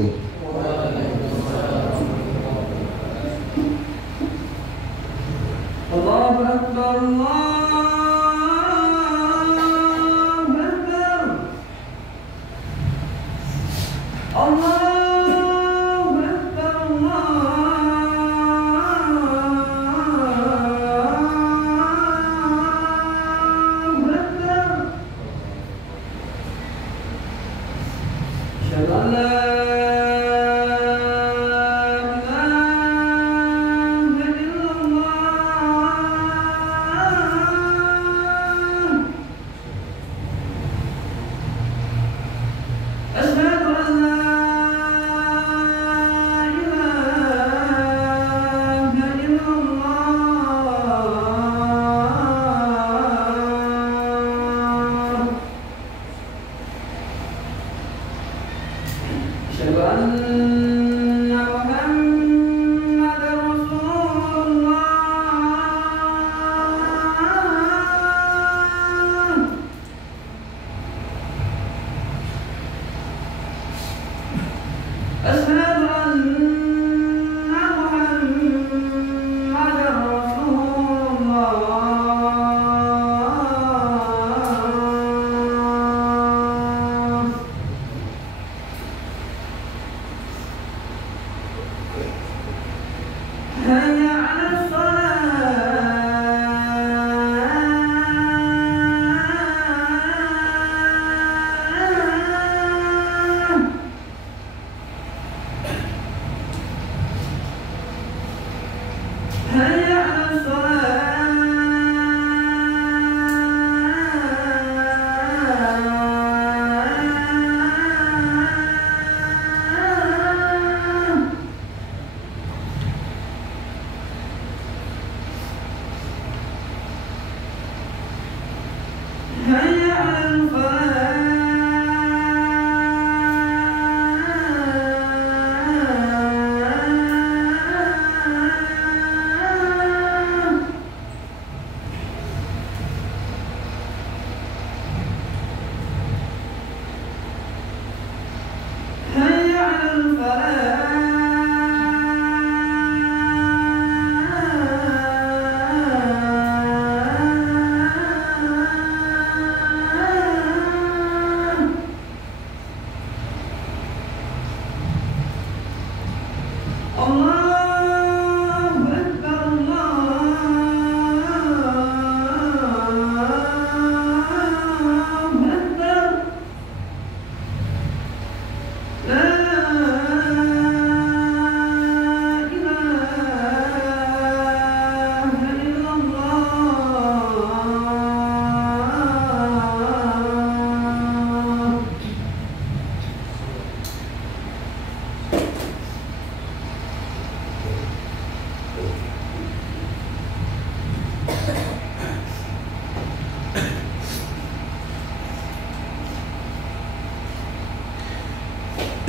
wabarakatuh. Allahu Akbar, Allahu Akbar, Allahu Akbar, Allahu Akbar. Asyhadu an la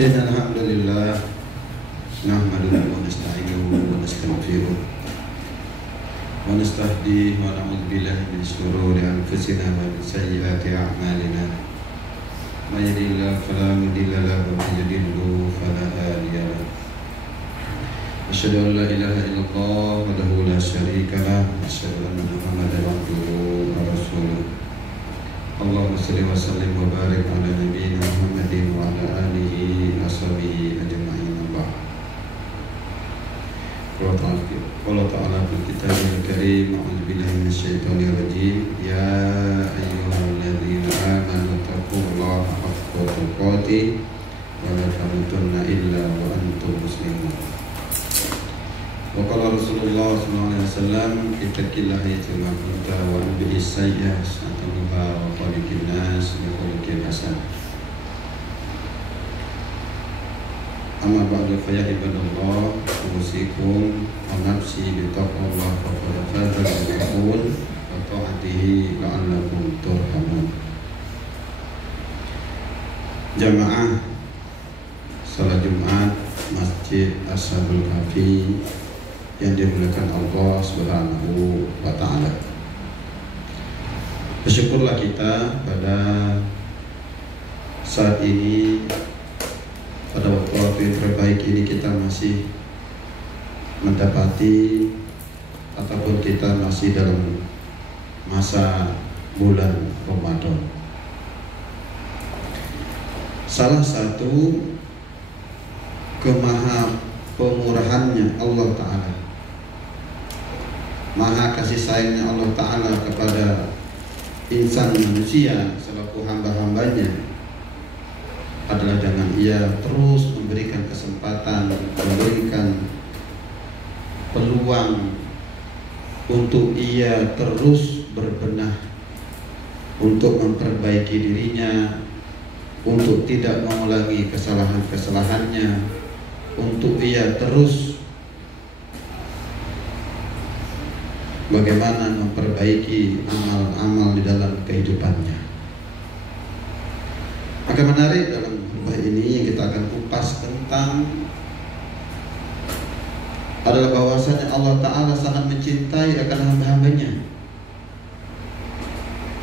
Alhamdulillah nahmaduhu wa nasta'inuhu wa nastaghfiruh wa nastahdihi wa na'udzu billahi min shururi anfusina wa min sayyiati a'malina may yahdihillahu fala mudilla lahu wa may yudlil fala hadiya lahu. Asyhadu an la ilaha illallah wahdahu la syarika lah wa asyhadu anna Muhammadan abduhu wa rasuluh. Allahumma shalli wa sallim wa barik ala nabiyyina Muhammadin wa ala alihi wa sahbihi ajma'in. Allah Ta'ala fil kitabil karim, a'udzu billahi minasyaitonir rajim. Ya ayyuhalladzina amanu taqullaha haqqa tuqatih wa la tamutunna illa wa antum muslimun. Wa qala Rasulullah sallallahu alaihi wasallam, ittaqillaha haythu ma kunta wa anbi'is sayyi'ah hasanatan wa khaliqin nas bi khuluqin hasan. Amma ba'du fa ya ibadallah, usikum wa nafsi bi taqwallah faqad faza al-muttaqun wa ta'atihi la'allakum turhamun. Jamaah salat Jumat Masjid Ashabul Kahfi yang dimuliakan Allah Subhanahu wa Ta'ala. Bersyukurlah kita pada saat ini, pada waktu yang terbaik ini kita masih mendapati ataupun kita masih dalam masa bulan Ramadan. Salah satu kemaha pemurahannya Allah Ta'ala, maha kasih sayangnya Allah Ta'ala kepada insan manusia selaku hamba-hambanya adalah dengan ia terus memberikan kesempatan, memberikan peluang untuk ia terus berbenah, untuk memperbaiki dirinya, untuk tidak mengulangi kesalahan-kesalahannya, untuk ia terus bagaimana memperbaiki amal-amal di dalam kehidupannya. Maka menarik dalam khutbah ini yang kita akan kupas tentang adalah bahwasanya Allah Ta'ala sangat mencintai akan hamba-hambanya.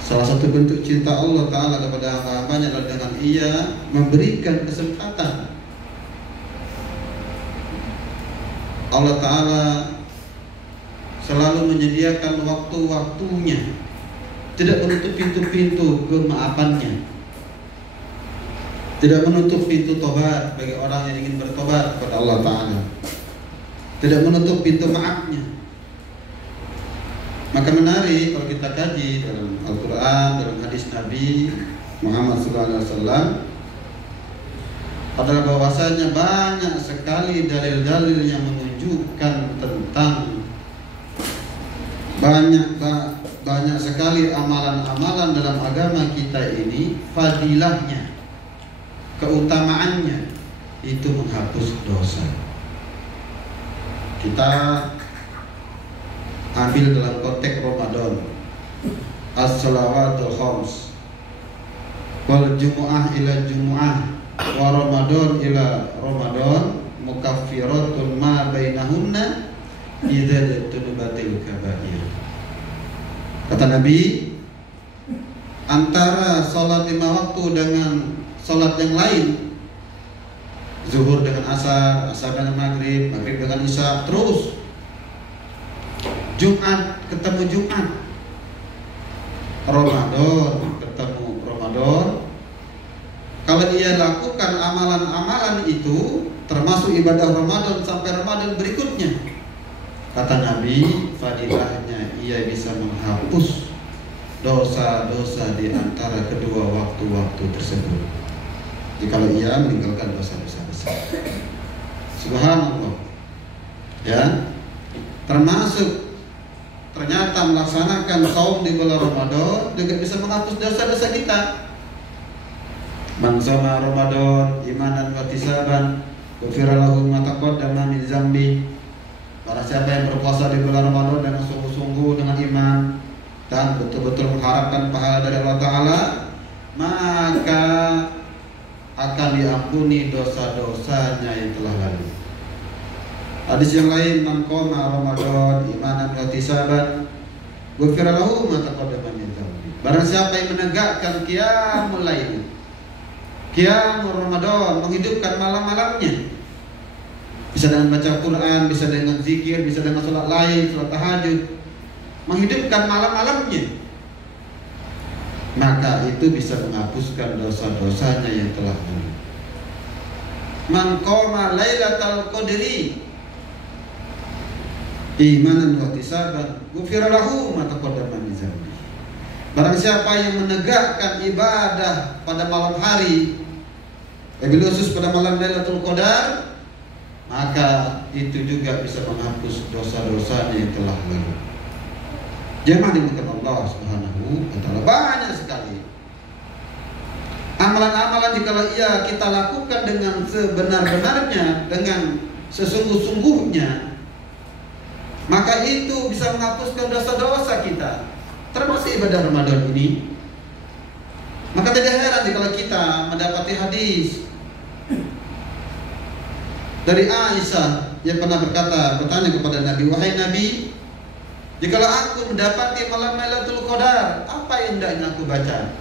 Salah satu bentuk cinta Allah Ta'ala kepada hamba-hambanya adalah dengan ia memberikan kesempatan. Allah Ta'ala selalu menyediakan waktu-waktunya, tidak menutup pintu-pintu kemaafannya, tidak menutup pintu tobat bagi orang yang ingin bertobat kepada Allah Ta'ala, tidak menutup pintu maafnya. Maka menarik kalau kita kaji dalam Al-Quran, dalam hadis Nabi Muhammad SAW, adalah bahwasanya banyak sekali dalil-dalil yang menunjukkan tentang banyak sekali amalan-amalan dalam agama kita ini, fadilahnya, keutamaannya itu menghapus dosa. Kita ambil dalam konteks Ramadan, as-salawatul khams, wal jumu'ah ila jumu'ah, wa Ramadan ila Ramadan, mukaffiratun ma bainahunna idza tunubatil kabair. Kata Nabi, antara sholat 5 waktu dengan sholat yang lain, zuhur dengan asar, asar dengan maghrib, maghrib dengan isya, terus Jumat ketemu Jumat, Ramadan ketemu Ramadan. Kalau dia lakukan amalan-amalan itu, termasuk ibadah Ramadan sampai Ramadan berikutnya, kata Nabi, fadilahnya ia bisa menghapus dosa-dosa di antara kedua waktu-waktu tersebut, jikalau ia meninggalkan dosa-dosa besar. Subhanallah. Ya, termasuk ternyata melaksanakan saum di bulan Ramadan juga bisa menghapus dosa-dosa kita. Man shoma Ramadan imanan wa ihtisaban, ghufira lahu ma taqaddama min dzambi. Barang siapa yang berpuasa di bulan Ramadan dengan sungguh-sungguh, dengan iman dan betul-betul mengharapkan pahala dari Allah Ta'ala, maka akan diampuni dosa-dosanya yang telah lalu. Hadis yang lain, man qoma Ramadan imanan wa ihtisaban, ghufira lahu ma taqaddama min dzambi. Barang siapa yang menegakkan qiyamul lail, qiyamul Ramadan, menghidupkan malam-malamnya, bisa dengan baca Quran, bisa dengan zikir, bisa dengan sholat lain, sholat tahajud, menghidupkan malam-malamnya, maka itu bisa menghapuskan dosa-dosanya yang telah lalu. Man qoma lailatal qadri imanan wa ihtisaban, ghufira lahu ma taqaddama min dzambi. Barang siapa yang menegakkan ibadah pada malam hari, wabil khusus pada malam Lailatul Qadar, maka itu juga bisa menghapus dosa-dosanya yang telah lalu. Jemaah dimuliakan Allah Subhanahu wa Ta'ala, banyak sekali amalan-amalan jikalau ia kita lakukan dengan sebenar-benarnya, dengan sesungguh-sungguhnya, maka itu bisa menghapuskan dosa-dosa kita, termasuk ibadah Ramadan ini. Maka tidak heran jikalau kita mendapati hadis dari Aisyah yang pernah bertanya kepada Nabi, wahai Nabi, jikalau aku mendapati malam Lailatul Qadar, apa yang hendaknya aku baca?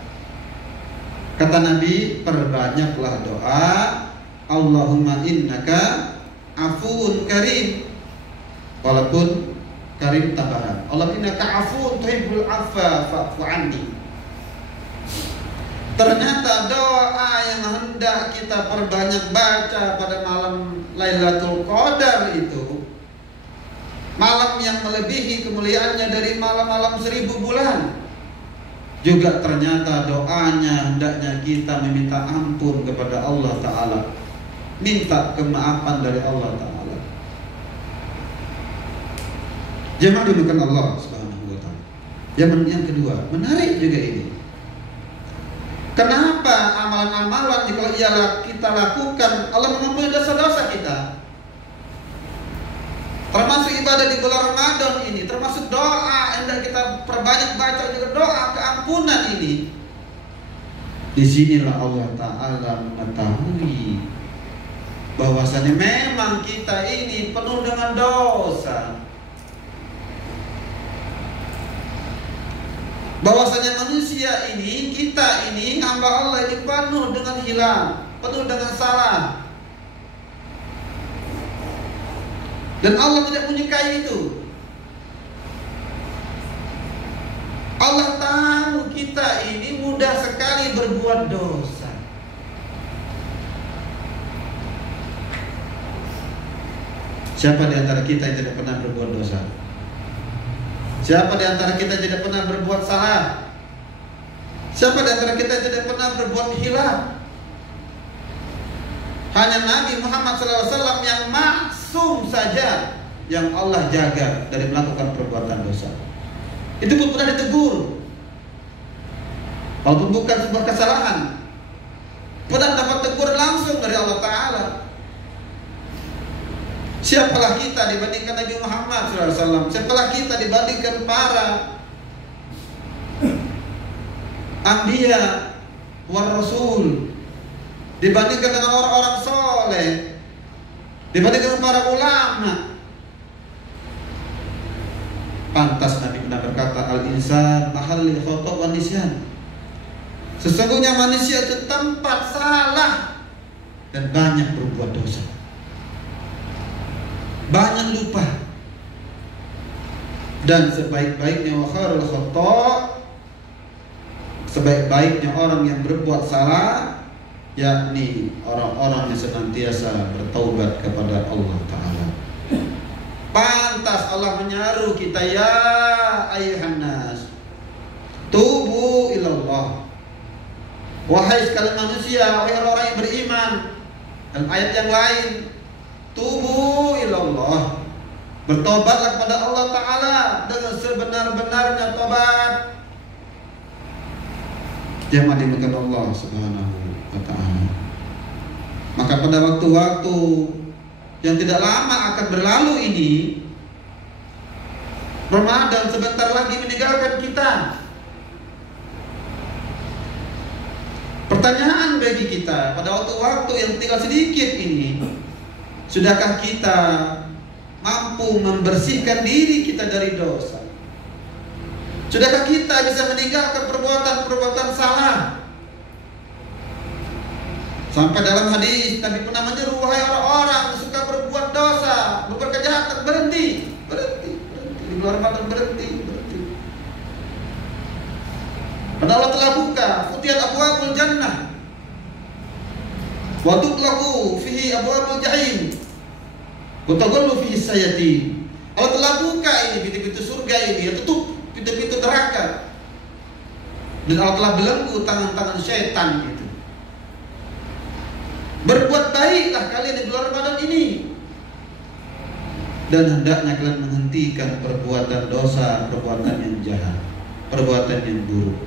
Kata Nabi, perbanyaklah doa Allahumma innaka afuun karim. Walaupun karim tambahan. Allahumma innaka afuun tuhibbul afwa fa'fu anni. Ternyata doa yang hendak kita perbanyak baca pada malam Lailatul Qadar itu, malam yang melebihi kemuliaannya dari malam-malam 1000 bulan, juga ternyata doanya hendaknya kita meminta ampun kepada Allah Ta'ala, minta kemaafan dari Allah Ta'ala. Jemaah dimuliakan Allah Subhanahu wa Ta'ala. Yang kedua, menarik juga ini. Kenapa amalan-amalan kalau kita lakukan Allah mengampuni dosa-dosa kita? Termasuk ibadah di bulan Ramadan ini, termasuk doa yang kita perbanyak baca juga doa keampunan ini. Disinilah Allah Ta'ala mengetahui bahwasanya memang kita ini penuh dengan dosa. Bahwasanya manusia ini, kita ini, hamba Allah ini penuh dengan hilang, penuh dengan salah. Dan Allah tidak menyukai itu. Allah tahu kita ini mudah sekali berbuat dosa. Siapa di antara kita yang tidak pernah berbuat dosa? Siapa di antara kita tidak pernah berbuat salah? Siapa di antara kita tidak pernah berbuat hilaf? Hanya Nabi Muhammad SAW yang maksum saja yang Allah jaga dari melakukan perbuatan dosa. Itu pun pernah ditegur, walaupun bukan sebuah kesalahan, pernah dapat tegur langsung dari Allah Ta'ala. Siapalah kita dibandingkan Nabi Muhammad SAW? Siapalah kita dibandingkan para Anbiya wa Rasul, dibandingkan dengan orang-orang soleh, dibandingkan dengan para ulama? Pantas Nabi pernah berkata, al-insan mahalli khata' wa nisyan. Sesungguhnya manusia itu tempat salah dan banyak berbuat dosa, banyak lupa. Dan sebaik-baiknya wa khairul khata', sebaik-baiknya orang yang berbuat salah, yakni orang-orang yang senantiasa bertaubat kepada Allah Ta'ala. Pantas Allah menyaru kita, ya ayyuhan nas, tubu ilallah. Wahai sekalian manusia, wahai orang yang beriman. Dan ayat yang lain, tubu ilallah, bertobatlah kepada Allah Ta'ala dengan sebenar-benarnya tobat. Jemaah dimuliakan Allah Subhanahu wa Ta'ala. Maka pada waktu-waktu yang tidak lama akan berlalu ini, Ramadan sebentar lagi meninggalkan kita. Pertanyaan bagi kita pada waktu-waktu yang tinggal sedikit ini, sudahkah kita mampu membersihkan diri kita dari dosa? Sudahkah kita bisa meninggalkan perbuatan-perbuatan salah? Sampai dalam hadis Nabi pernah menyeru, wahai orang-orang yang suka berbuat dosa, berbuat kejahatan, berhenti. Di luar Ramadan berhenti. Padahal Allah telah buka futiyat abwabul jannah wa tuqlaqu fihi abwabul jahim wa taghallu fihi sayatin. Allah telah buka ini pintu-pintu surga ini, ya tutup pintu-pintu neraka. Dan Allah telah belenggu tangan-tangan syaitan gitu. Berbuat baiklah kalian di bulan Ramadan ini, dan hendaknya kalian menghentikan perbuatan dosa, perbuatan yang jahat, perbuatan yang buruk.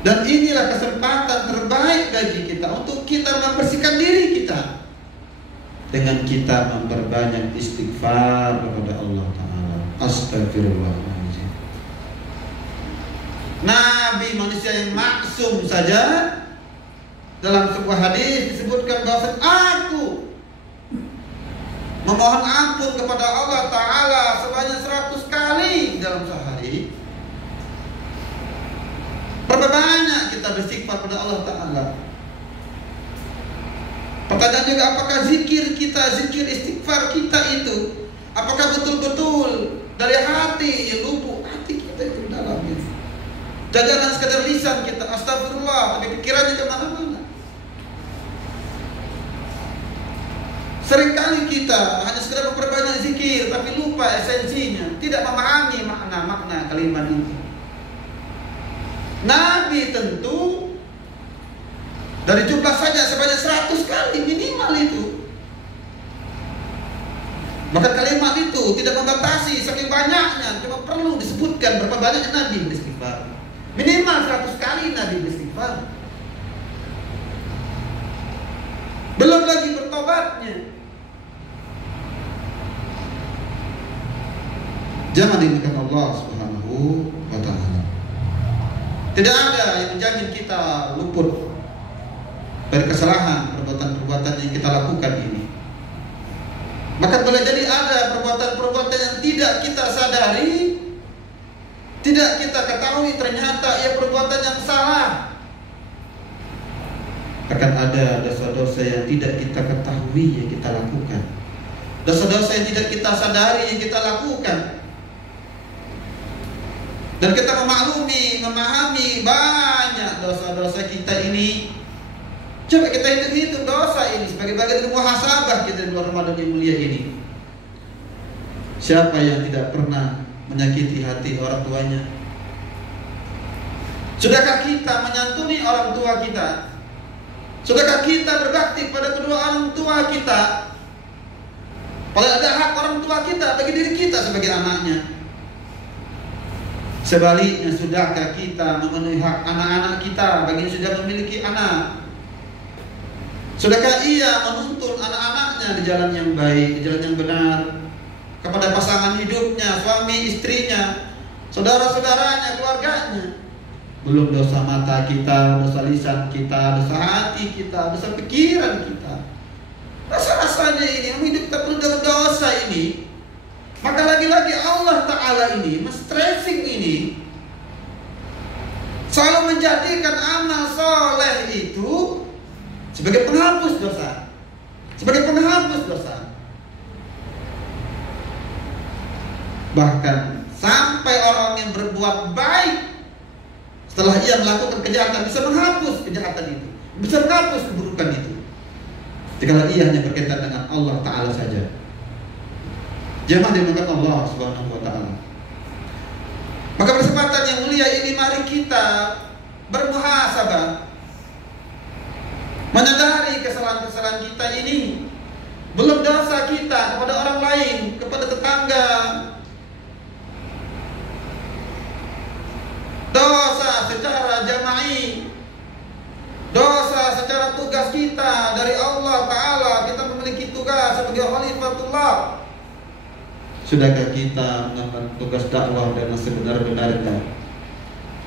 Dan inilah kesempatan terbaik bagi kita untuk kita membersihkan diri kita dengan kita memperbanyak istighfar kepada Allah Ta'ala. Astagfirullahaladzim. Nabi manusia yang maksum saja, dalam sebuah hadis disebutkan bahwa aku memohon ampun kepada Allah Ta'ala sebanyak 100 kali dalam sehari. Berapa banyak kita beristighfar kepada Allah Ta'ala? Pertanyaan juga, apakah zikir kita, zikir istighfar kita itu, apakah betul-betul dari hati, lubuk hati kita itu dalam itu. Jangan sekadar lisan kita astagfirullah, tapi pikirannya kemana-mana. Seringkali kita hanya sekedar memperbanyak zikir, tapi lupa esensinya, tidak memahami makna-makna kalimat itu. Nabi tentu dari jumlah saja sebanyak 100 kali minimal itu. Bahkan kalimat itu tidak membatasi saking banyaknya, cuma perlu disebutkan berapa banyak Nabi beristighfar. Minimal 100 kali Nabi beristighfar. Belum lagi bertobatnya. Jangan diingatkan Allah Subhanahu wa ta'ala. Tidak ada yang menjamin kita luput dari kesalahan perbuatan-perbuatan yang kita lakukan ini. Maka boleh jadi ada perbuatan-perbuatan yang tidak kita sadari, tidak kita ketahui ternyata ia perbuatan yang salah. Akan ada dosa-dosa yang tidak kita ketahui yang kita lakukan, dosa-dosa yang tidak kita sadari yang kita lakukan. Dan kita memahami banyak dosa-dosa kita ini. Coba kita hitung-hitung dosa ini sebagai bagian dari muhasabah kita di bulan Ramadan yang mulia ini. Siapa yang tidak pernah menyakiti hati orang tuanya? Sudahkah kita menyantuni orang tua kita? Sudahkah kita berbakti pada kedua orang tua kita? Padahal ada hak orang tua kita bagi diri kita sebagai anaknya. Sebaliknya, sudahkah kita memenuhi hak anak-anak kita bagi yang sudah memiliki anak? Sudahkah ia menuntun anak-anaknya di jalan yang baik, di jalan yang benar, kepada pasangan hidupnya, suami istrinya, saudara-saudaranya, keluarganya? Belum dosa mata kita, dosa lisan kita, dosa hati kita, dosa pikiran kita. Rasa-rasanya ini, hidup kita penuh dengan dosa ini. Maka lagi-lagi Allah Ta'ala ini men-stressing ini, selalu menjadikan amal soleh itu sebagai penghapus dosa, sebagai penghapus dosa. Bahkan sampai orang yang berbuat baik setelah ia melakukan kejahatan bisa menghapus kejahatan itu, bisa menghapus keburukan itu, jika ia hanya berkaitan dengan Allah Ta'ala saja. Jemaah dimuliakan Allah Subhanahu wa ta'ala. Maka kesempatan yang mulia ini mari kita bermuhasabah, menyadari kesalahan-kesalahan kita ini. Belum dosa kita kepada orang lain, kepada tetangga, dosa secara jama'i, dosa secara tugas kita dari Allah Ta'ala. Kita memiliki tugas sebagai khalifatullah. Sudahkah kita mengemban tugas dakwah dengan sebenar-benarnya?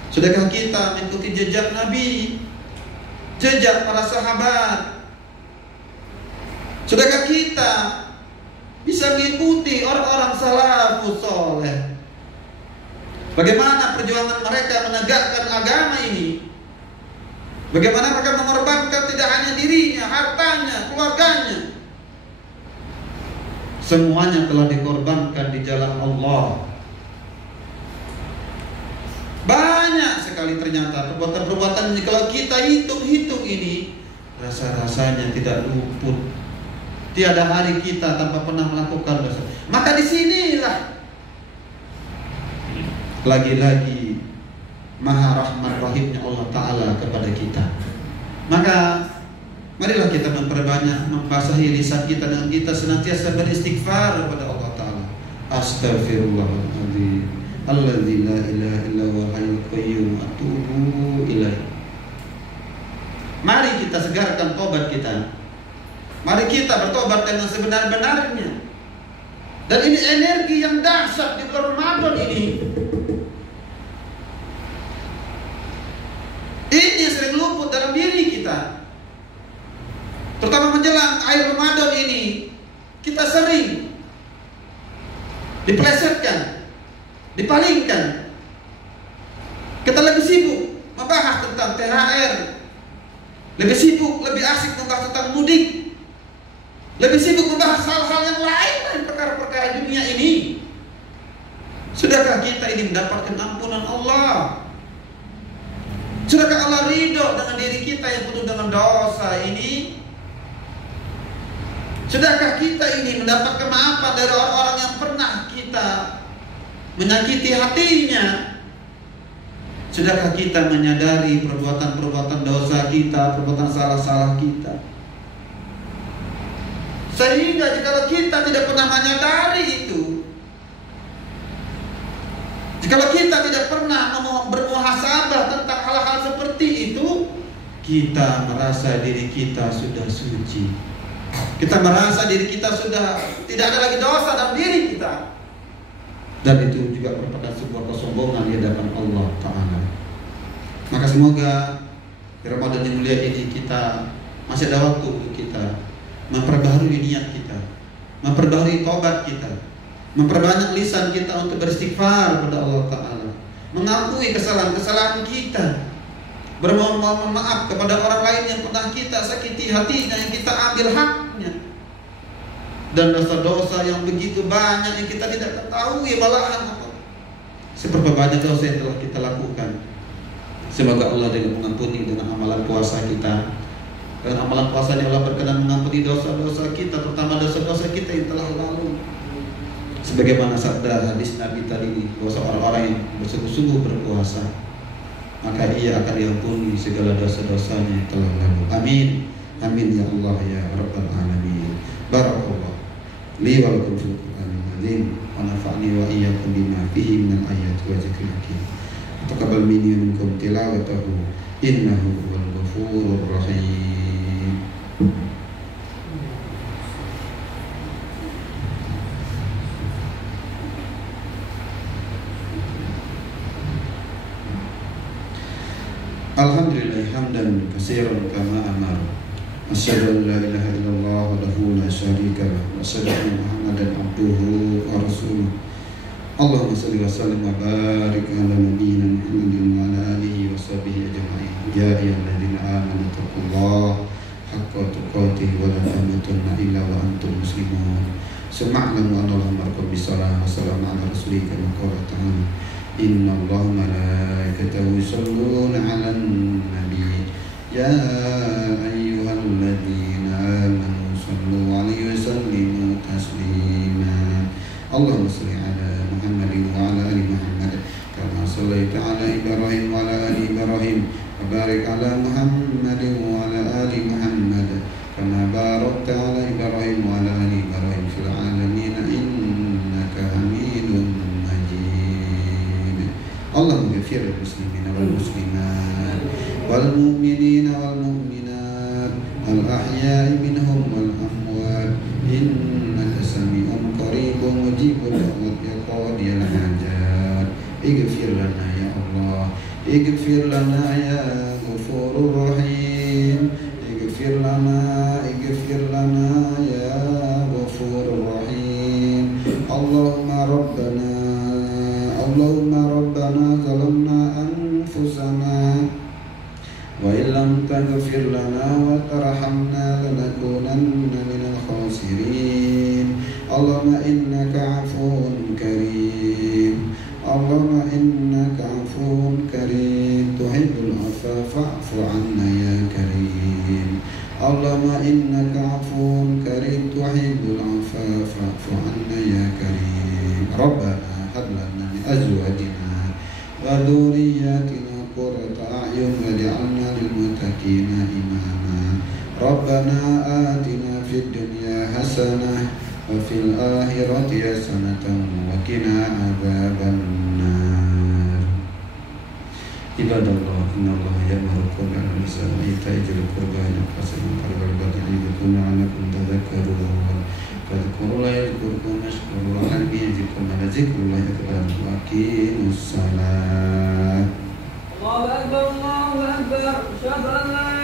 Sudahkah kita mengikuti jejak Nabi, jejak para sahabat? Sudahkah kita bisa mengikuti orang-orang salafus soleh? Bagaimana perjuangan mereka menegakkan agama ini? Bagaimana mereka mengorbankan tidak hanya dirinya, hartanya, keluarganya. Semuanya telah dikorbankan di jalan Allah. Banyak sekali ternyata perbuatan-perbuatan ini, kalau kita hitung-hitung ini, rasa-rasanya tidak luput. Tiada hari kita tanpa pernah melakukan dosa. Maka disinilah lagi-lagi Maha Rahman Rahimnya Allah Ta'ala kepada kita. Maka marilah kita memperbanyak, membasahi lisan kita dengan kita senantiasa beristighfar kepada Allah Ta'ala. Astaghfirullahaladzim, alladzi la ilaha illa huwal hayyul qayyum, atubu ilaih. Mari kita segarkan tobat kita. Mari kita bertobat dengan sebenar-benarnya. Dan ini energi yang dahsyat di bulan Ramadan ini. Ini sering luput dalam diri kita. Terutama menjelang akhir Ramadan ini, kita sering dipelesetkan, dipalingkan. Kita lebih sibuk membahas tentang THR, lebih sibuk, lebih asik membahas tentang mudik, lebih sibuk membahas hal-hal yang lain perkara-perkara dunia ini. Sudahkah kita ini mendapatkan ampunan Allah? Sudahkah Allah ridho dengan diri kita yang penuh dengan dosa ini? Sudahkah kita ini mendapat kemaafan dari orang-orang yang pernah kita menyakiti hatinya? Sudahkah kita menyadari perbuatan-perbuatan dosa kita, perbuatan salah-salah kita? Sehingga jika kita tidak pernah menyadari itu, jika kita tidak pernah bermuhasabah tentang hal-hal seperti itu, kita merasa diri kita sudah suci. Kita merasa diri kita sudah tidak ada lagi dosa dalam diri kita. Dan itu juga merupakan sebuah kesombongan di hadapan Allah Ta'ala. Maka semoga di Ramadan yang mulia ini kita masih ada waktu untuk kita memperbaharui niat kita, memperbaharui taubat kita, memperbanyak lisan kita untuk beristighfar kepada Allah Ta'ala, mengakui kesalahan-kesalahan kita, bermohon maaf kepada orang lain yang pernah kita sakiti hatinya, yang kita ambil haknya, dan dosa-dosa yang begitu banyak yang kita tidak ketahui malahan apa. Seberapa banyak dosa yang telah kita lakukan. Semoga Allah dengan mengampuni dengan amalan puasa kita. Dengan amalan puasa ini Allah berkenan mengampuni dosa-dosa kita, terutama dosa-dosa kita yang telah lalu. Sebagaimana sabda hadis Nabi tadi, bahwa orang-orang yang bersungguh-sungguh berpuasa, maka ia akan diampuni segala dosa-dosanya yang telah lalu. Amin. Amin ya Allah ya Rabbal Alamin. Barakallah li wa lakum fil Qur'anil azim wa nafa'ni wa iyyakum bima fihi minal ayati wa dzikril hakim. Taqabbal minni wa minkum tilawatahu innahu huwal ghafurur rahim. Alhamdulillah hamdan katsiran kama amara. Asyhadu an la ilaha illallah wahdahu la syarika lah wa asyhadu anna Muhammadan abduhu wa rasuluh. Allahumma shalli wa sallim wa barik ala nabiyyina Muhammadin wa ala alihi wa sahbihi ajma'in. Ya ayyuhalladzina amanu taqullaha haqqa tuqatih wa la tamutunna illa wa antum muslimun. Subhanallahi wa ta'ala bisalam wa salamun ala rasulih kama qala ta'ala. Inna Allaha malaikatahu yusholluna 'alan nabi. Ya ayyuhalladzina amanu shallu 'alaihi wa sallimu taslima. Allahumma shalli 'ala Muhammadin wa 'ala ali Muhammad kama shallaita 'ala Ibrahim wa 'ala ali Ibrahim wa barik 'ala Muhammadin wa 'ala ali Muhammad kama barakta 'ala Ibrahim wa 'ala ali Ibrahim fil 'alamin innaka Hamidum Majid. Allahumma ighfir lil muslimina wal muslimat wal mu'minina wal mu'minat al ahya'i minhum wal amwat innaka sami'un qaribun mujibud da'wat ya qadiyal hajat. Ighfir lana ya Allah, ighfir lana ya Ghafurur Rahim, ighfir lana ya Ghafurur Rahim. Allahumma rabbana zalamna anfusana wa illam taghfir lana wa tarhamna lanakunanna minal khasirin. Allahumma innaka afuwun karim, Allahumma innaka afuwun karim, tuhibbul afwa fa'fu 'anna ya karim. Allahumma innaka afuwun karim, tuhibbul afwa fa'fu 'anna ya karim. Rabbana hab lana min azwajina wa dhurriyyatina qurrata a'yun waj'alna lil muttaqina imama. Rabbana atina fid dunya hasanah wa fil akhirati hasanatan wa qina adzabannar. Ibadallah, innallaha ya'muru bil 'adli wa ita'i dzil qurba wa yanha 'anil baghi wal 'alakum tadhakkarun. Fadhkurullaha yadhkurkum washkuruhu 'ala dzikrikum wa dzikrullahi akbar. Wa aqimus shalah. Allahu akbar, Allahu akbar. Asyhadu an la